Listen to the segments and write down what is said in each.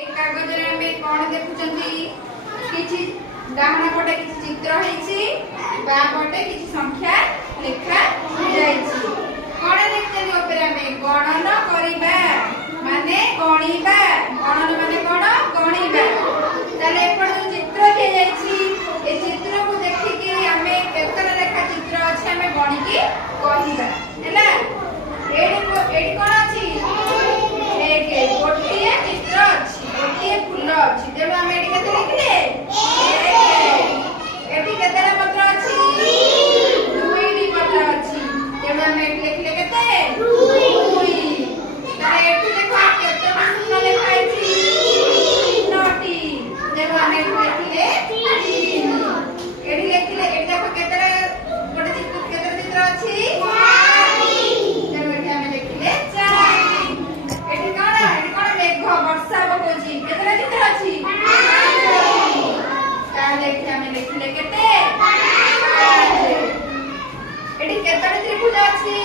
एक कागज रे हमें कोन देखुचंती किछि डाहना पटे किछि चित्र हेछि बा पटे किछि संख्या लिखा जायछि कोन देखतेनी ओपरे हमें गणन करिबा माने गणिबा गणन माने कोन गणिबा ताले एपड जो चित्र के जायछि ए चित्र को देखि कि हमें केतना रेखा चित्र अछि हमें गणि की कहिबा हैला एडी कोन अछि एक गोटिए चित्र अछि गोटिए फूल अछि तेनु हम एडी केते लिखले एडी केतेरा पत्र अछि दुईडी पत्र अछि तेनु हम एडी लिखले केते दुई तारे एठी देखो केते फूल लिखा अछि नोटी तेनु हम एडी लिखले तीन एडी लिखले एडी देखो केतेरा गोटे चित्र केतेरा चित्र अछि तेनु एठी हम लिखले वर्षा बकोची केतना चित्र अछि ताले हम लिखले केते एडी केतना त्रिभुज अछि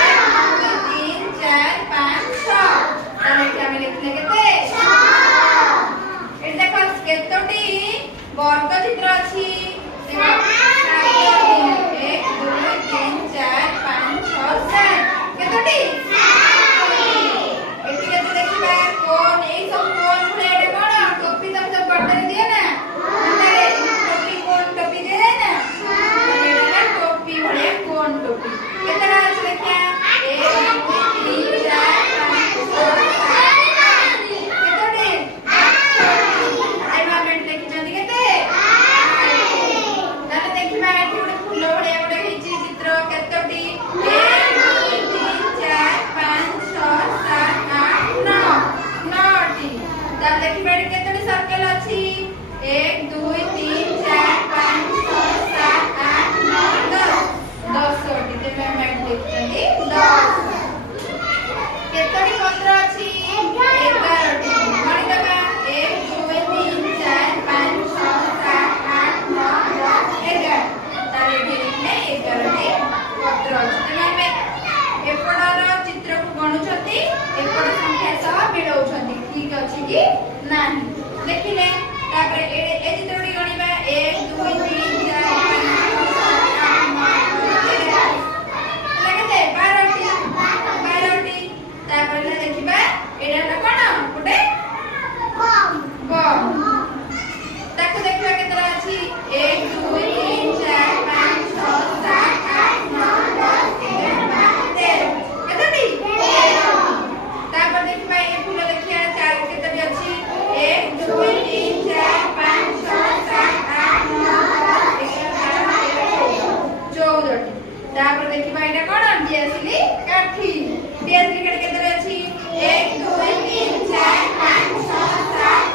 1 2 3 4 5 6 ताले हम लिखले केते 6 एडी देखो केतोटी वर्ग चित्र अछि 1 2 3 4 5 6 7 केतोटी देखिले तापर ए चित्रटी गणिबा 1 2 3 4 5 6 7 8 9 10 तापर देखिबा एडा कोन गोटे ब ताको देखिबा केतरा अछि 1 2 3 4 5 6 7 8 9 10 11 12 13 केतटी तापर देखिबा ए फूल देखिया 4 केतटी अछि 1 2 3 4 5 6 7 8 9 10 11 12 13 14 तापर देखिबा एटा कोन दियासिली काठी दियासिली केते केते अछि 1 2 3 4 5 6 7